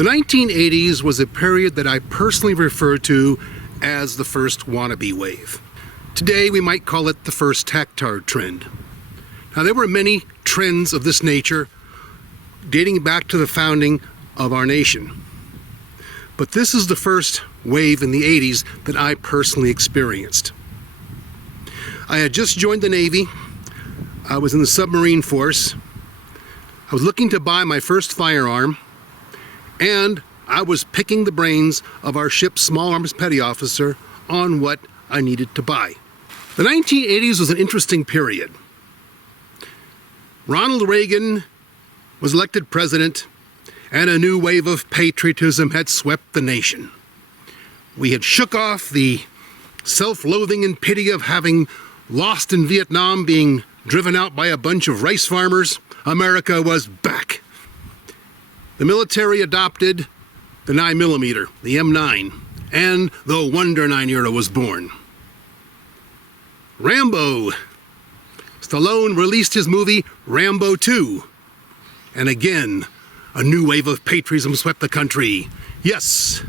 The 1980s was a period that I personally refer to as the first wannabe wave. Today we might call it the first tactard trend. Now there were many trends of this nature dating back to the founding of our nation. But this is the first wave in the 80s that I personally experienced. I had just joined the Navy. I was in the submarine force. I was looking to buy my first firearm, and I was picking the brains of our ship's small arms petty officer on what I needed to buy. The 1980s was an interesting period. Ronald Reagan was elected president, and a new wave of patriotism had swept the nation. We had shook off the self-loathing and pity of having lost in Vietnam, being driven out by a bunch of rice farmers. America was back. The military adopted the 9mm, the M9, and the Wonder 9 era was born. Rambo. Stallone released his movie Rambo 2. And again, a new wave of patriotism swept the country. Yes,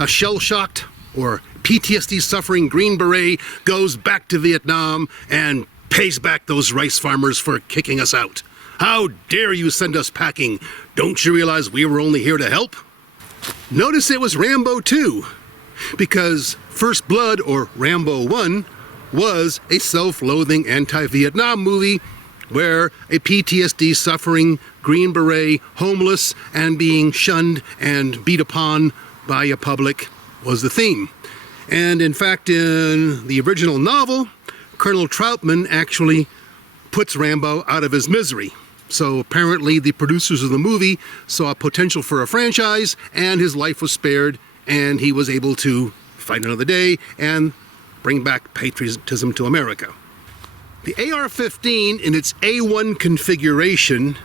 a shell-shocked or PTSD-suffering Green Beret goes back to Vietnam and pays back those rice farmers for kicking us out. How dare you send us packing? Don't you realize we were only here to help? Notice it was Rambo 2, because First Blood, or Rambo 1, was a self-loathing anti-Vietnam movie where a PTSD-suffering Green Beret, homeless and being shunned and beat upon by a public, was the theme. And in fact, in the original novel, Colonel Troutman actually puts Rambo out of his misery. So apparently the producers of the movie saw potential for a franchise, and his life was spared, and he was able to fight another day and bring back patriotism to America. The AR-15 in its A1 configuration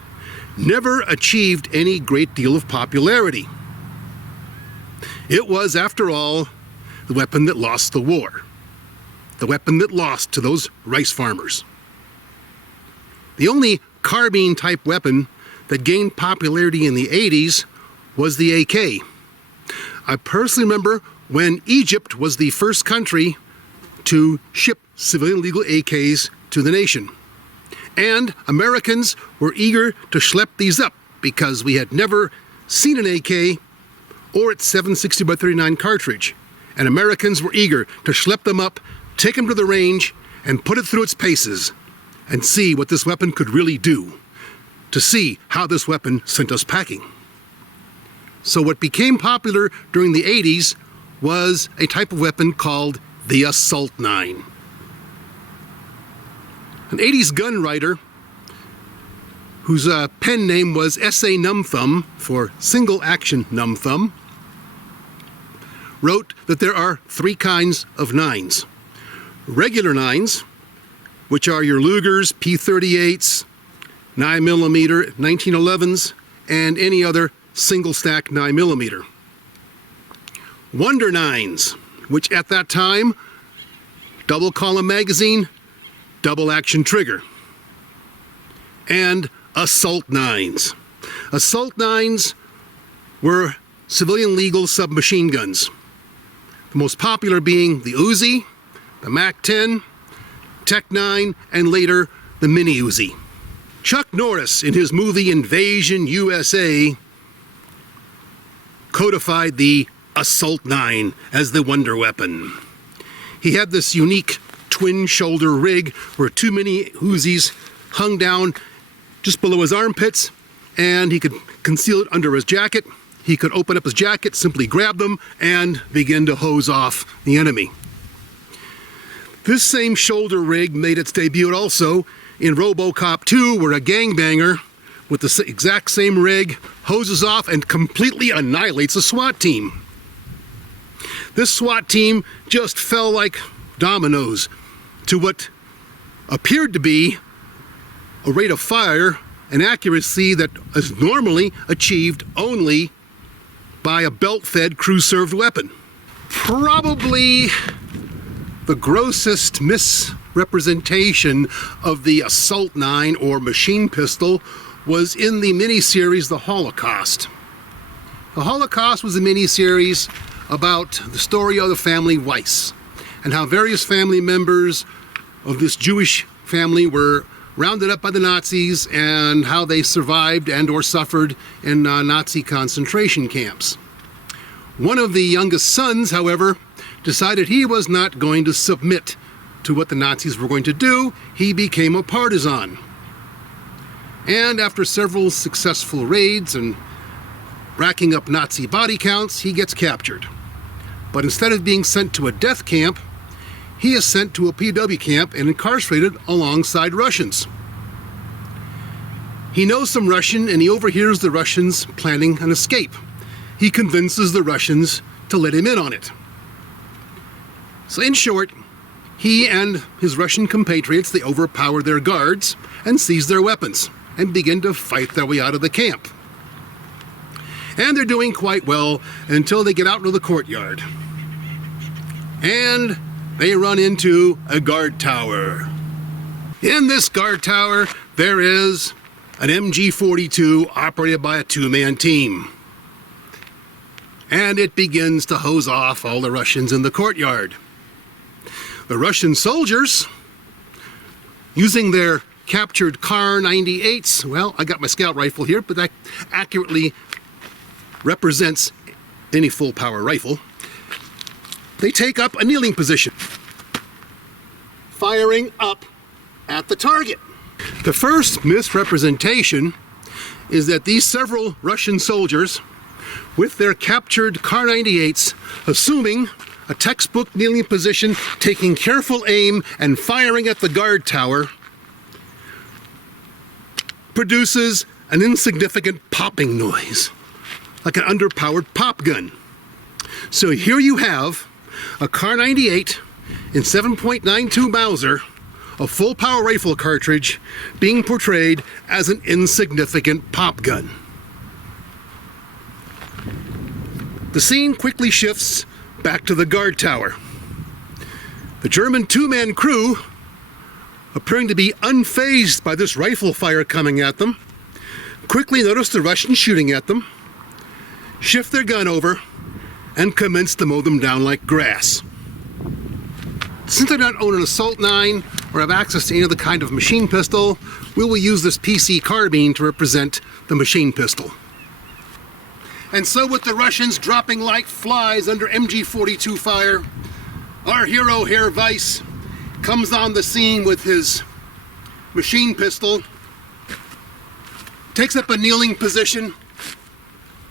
never achieved any great deal of popularity. It was, after all, the weapon that lost the war. The weapon that lost to those rice farmers. The only carbine-type weapon that gained popularity in the 80s was the AK. I personally remember when Egypt was the first country to ship civilian legal AKs to the nation. And Americans were eager to schlep these up because we had never seen an AK or its 7.60x39 cartridge. And Americans were eager to schlep them up, take them to the range, and put it through its paces and see what this weapon could really do, to see how this weapon sent us packing. So what became popular during the 80s was a type of weapon called the Assault 9. An 80s gun writer whose pen name was S.A. Numb Thumb, for Single Action Numb Thumb, wrote that there are three kinds of nines. Regular nines, which are your Lugers, P38s, 9mm, 1911s, and any other single stack 9mm. Wonder 9s, which at that time, double column magazine, double action trigger. And Assault 9s. Assault 9s were civilian legal submachine guns. The most popular being the Uzi, the MAC-10, Tech-9, and later the Mini Uzi. Chuck Norris, in his movie Invasion USA, codified the Assault 9 as the wonder weapon. He had this unique twin shoulder rig where two Mini Uzis hung down just below his armpits, and he could conceal it under his jacket. He could open up his jacket, simply grab them, and begin to hose off the enemy. This same shoulder rig made its debut also in RoboCop 2, where a gangbanger with the exact same rig hoses off and completely annihilates a SWAT team. This SWAT team just fell like dominoes to what appered to be a rate of fire and accuracy that is normally achieved only by a belt-fed crew-served weapon. Probably the grossest misrepresentation of the Assault 9 or machine pistol was in the miniseries The Holocaust. The Holocaust was a mini-series about the story of the family Weiss and how various family members of this Jewish family were rounded up by the Nazis and how they survived and or suffered in Nazi concentration camps. One of the youngest sons, however, decided he was not going to submit to what the Nazis were going to do. He became a partisan. And after several successful raids and racking up Nazi body counts, he gets captured. But instead of being sent to a death camp, he is sent to a PW camp and incarcerated alongside Russians. He knows some Russian and he overhears the Russians planning an escape. He convinces the Russians to let him in on it. So in short, he and his Russian compatriots, they overpower their guards and seize their weapons and begin to fight their way out of the camp. And they're doing quite well until they get out into the courtyard. And they run into a guard tower. In this guard tower, there is an MG-42 operated by a two-man team. And it begins to hose off all the Russians in the courtyard. The Russian soldiers, using their captured Kar-98s, well, I got my scout rifle here, but that accurately represents any full-power rifle. They take up a kneeling position, firing up at the target. The first misrepresentation is that these several Russian soldiers, with their captured Kar-98s, assuming a textbook kneeling position, taking careful aim and firing at the guard tower, produces an insignificant popping noise, like an underpowered pop gun. So here you have a Kar-98 in 7.92 Mauser, a full power rifle cartridge, being portrayed as an insignificant pop gun. The scene quickly shifts back to the guard tower. The German two-man crew, appearing to be unfazed by this rifle fire coming at them, quickly notice the Russians shooting at them, shift their gun over, and commence to mow them down like grass. Since I don't own an assault 9 or have access to any other kind of machine pistol, we will use this PC carbine to represent the machine pistol. And so with the Russians dropping like flies under MG-42 fire, our hero Herr Weiss comes on the scene with his machine pistol, takes up a kneeling position,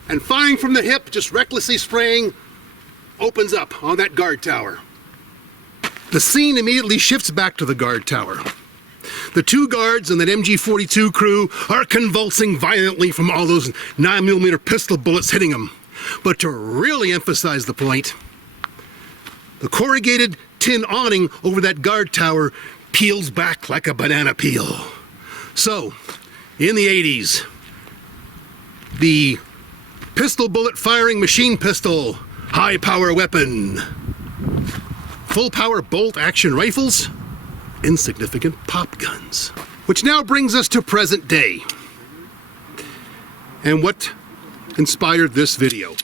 and firing from the hip, just recklessly spraying, opens up on that guard tower. The scene immediately shifts back to the guard tower. The two guards and that MG-42 crew are convulsing violently from all those 9mm pistol bullets hitting them. But to really emphasize the point, the corrugated tin awning over that guard tower peels back like a banana peel. So, in the 80s, the pistol bullet firing machine pistol, high power weapon, full power bolt action rifles, insignificant pop guns. Which now brings us to present day. And what inspired this video?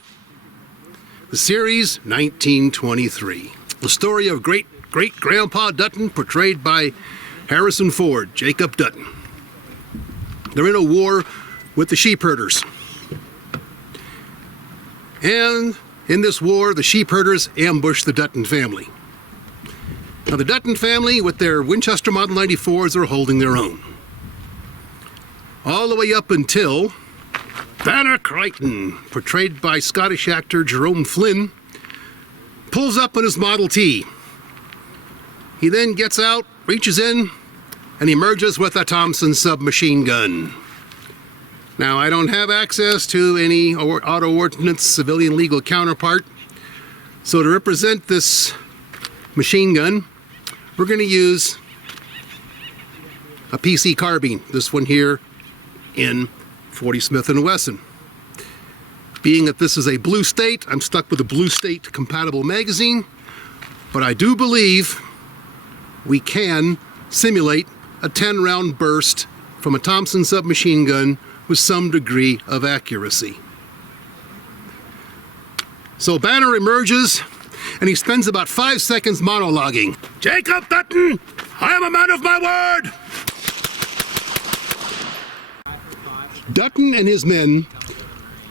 The series 1923. The story of great-great-grandpa Dutton, portrayed by Harrison Ford, Jacob Dutton. They're in a war with the sheep herders. And in this war, the sheep herders ambush the Dutton family. Now the Dutton family, with their Winchester Model 94s, are holding their own. All the way up until Banner Crichton, portrayed by Scottish actor Jerome Flynn, pulls up on his Model T. He then gets out, reaches in, and emerges with a Thompson submachine gun. Now, I don't have access to any auto ordnance civilian legal counterpart, so to represent this machine gun, we're going to use a PC carbine, this one here in 40 Smith & Wesson. Being that this is a blue state, I'm stuck with a blue state compatible magazine, but I do believe we can simulate a 10-round burst from a Thompson submachine gun with some degree of accuracy. So Banner emerges, and he spends about 5 seconds monologuing. Jacob Dutton, I am a man of my word! Dutton and his men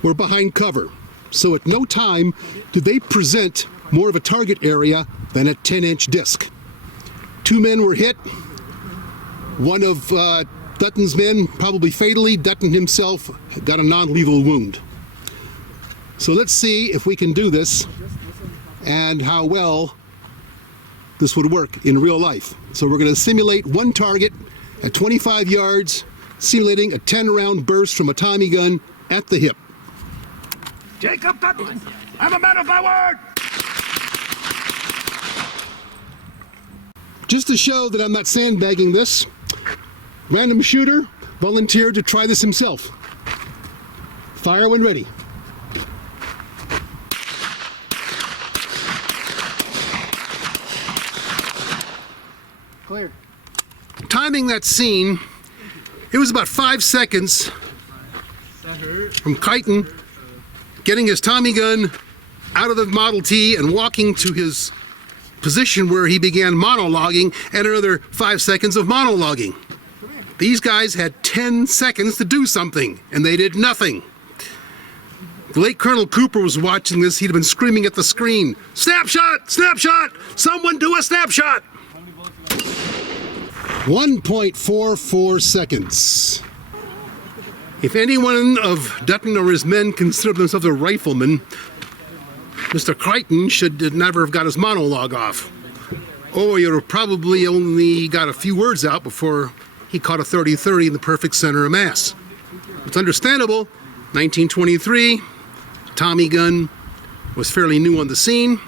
were behind cover, so at no time did they present more of a target area than a 10-inch disc. 2 men were hit. One of Dutton's men, probably fatally. Dutton himself got a non-lethal wound. So let's see if we can do this and how well this would work in real life. So we're going to simulate one target at 25 yards, simulating a 10-round burst from a Tommy gun at the hip. Jacob Dutton, I'm a man of my word! Just to show that I'm not sandbagging this, random shooter volunteered to try this himself. Fire when ready. Clear. Timing that scene, it was about 5 seconds from Crichton getting his Tommy gun out of the Model T and walking to his position where he began monologuing, and another 5 seconds of monologuing. These guys had 10 seconds to do something, and they did nothing. The late Colonel Cooper was watching this. He'd been screaming at the screen, "Snapshot! Snapshot! Someone do a snapshot!" 1.44 seconds. If anyone of Dutton or his men considered themselves a rifleman, Mr. Crichton should never have got his monologue off. Or you'd have probably only got a few words out before he caught a 30-30 in the perfect center of mass. It's understandable. 1923, Tommy gun was fairly new on the scene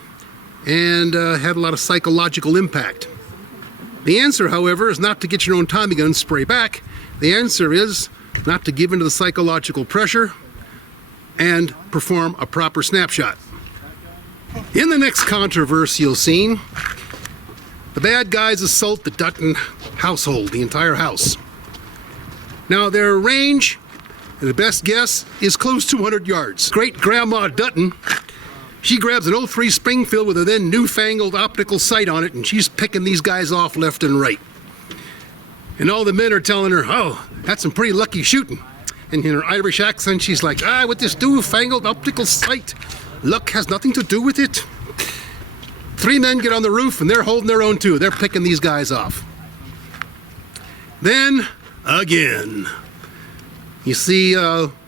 and had a lot of psychological impact. The answer, however, is not to get your own Tommy gun and spray back. The answer is not to give in to the psychological pressure and perform a proper snapshot. In the next controversial scene, the bad guys assault the Dutton household, the entire house. Now their range, the best guess, is close to 100 yards. Great Grandma Dutton, she grabs an 03 Springfield with a then newfangled optical sight on it, and she's picking these guys off left and right. And all the men are telling her, "Oh, that's some pretty lucky shooting." And in her Irish accent, she's like, "With this newfangled optical sight, luck has nothing to do with it." 3 men get on the roof, and they're holding their own too. They're picking these guys off. Then, again, you see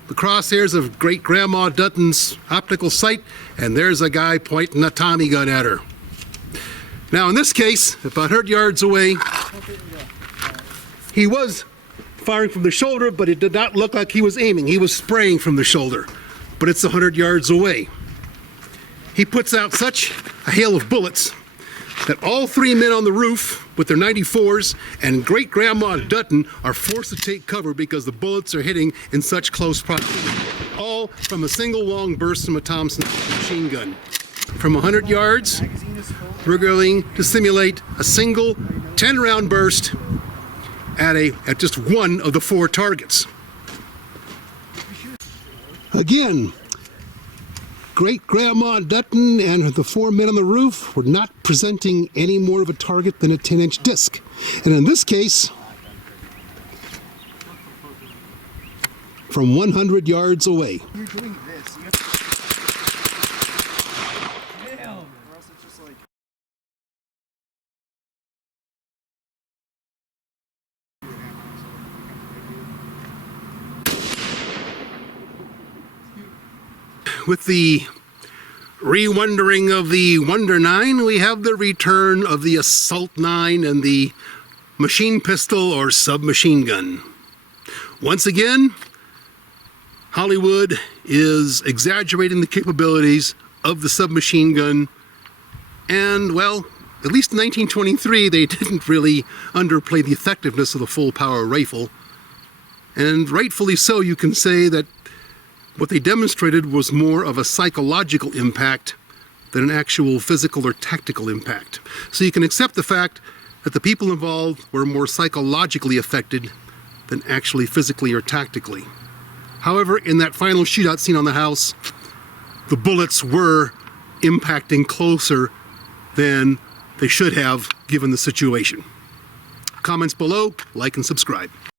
the crosshairs of Great Grandma Dutton's optical sight, and there's a guy pointing a Tommy gun at her. Now, in this case, about 100 yards away, he was firing from the shoulder, but it did not look like he was aiming. He was spraying from the shoulder, but it's 100 yards away. He puts out such a hail of bullets that all 3 men on the roof with their 94s and Great Grandma Dutton are forced to take cover because the bullets are hitting in such close proximity. All from a single long burst from a Thompson machine gun. From 100 yards, we're going to simulate a single 10-round burst at just one of the 4 targets. Again, Great Grandma Dutton and the 4 men on the roof were not presenting any more of a target than a 10-inch disc. And in this case, from 100 yards away. You're doing this. Damn. Or else it's just like... With the re-wondering of the Wonder 9, we have the return of the Assault 9 and the machine pistol or submachine gun. Once again, Hollywood is exaggerating the capabilities of the submachine gun, and, well, at least in 1923, they didn't really underplay the effectiveness of the full-power rifle. And rightfully so, you can say that what they demonstrated was more of a psychological impact than an actual physical or tactical impact. So you can accept the fact that the people involved were more psychologically affected than actually physically or tactically. However, in that final shootout scene on the house, the bullets were impacting closer than they should have given the situation. Comments below, like and subscribe.